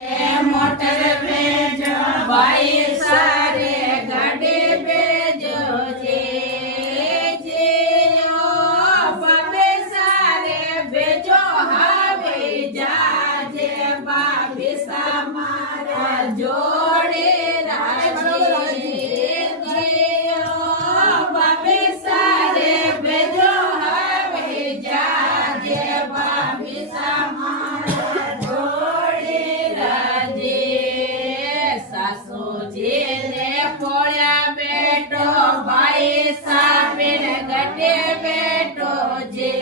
motor भेजो भाई सारे गाड़ी भेजो जे बाबे सारे भेजो हावे जाजे बाबे समारा जोड़े बाबे सारे भेजो हावे जाजे बाबे समारा सासूजी ने पोया बेटो भाई साबिर गटे बेटो जे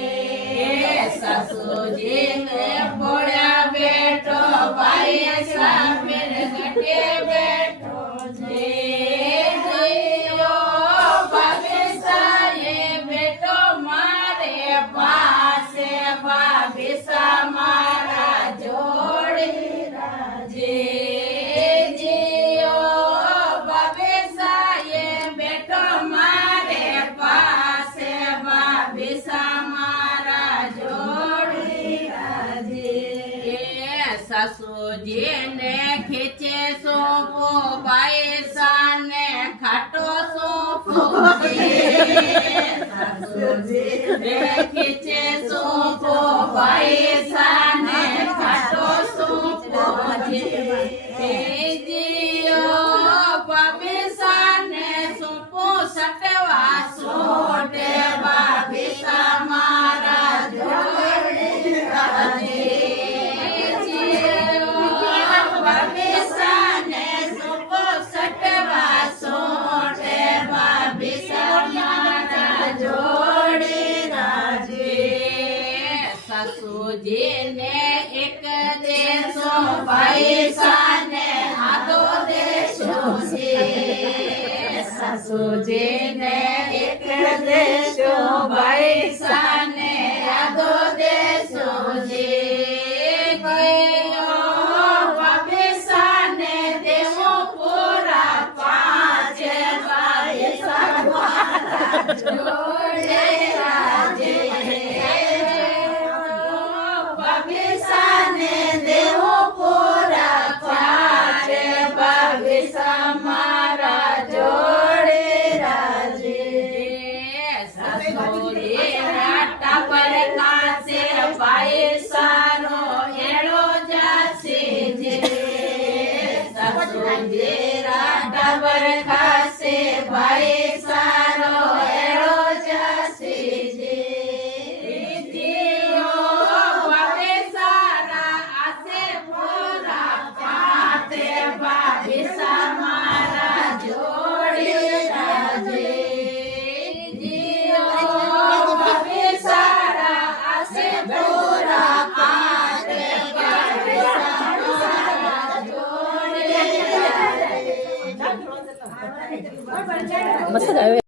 सासूजी ने पोया बेटो भाई साबिर गटे बेटो जे बाबे साये बेटो मारे पासे बाबे सा मारा जोड़ी राजे सासूजी ने खींचे सोफो पैसा ने खाटो सोफो सासूजी ने खींचे सोफो पैसा ने खाटो सोफो जियो बाबे साने सोफो सटवा सोटे बाबे सा मारा जोड़े राजे सासूजी ने एक देशो पैसा ने आधो देशो से सासूजी ने एक देशो पैसा ने आधो देशो से बाबे साने देशो पूरा पांच पैसा जोड़े राजे मारा जोड़े राजे सासूजी राटा पर कासे पैसा रो एड़ो जासे जे सासूजी राटा पर कासे पैसा रो एड़ो जासे जे बाबे सारा आसे पूरा पाते बाबे सा मस्त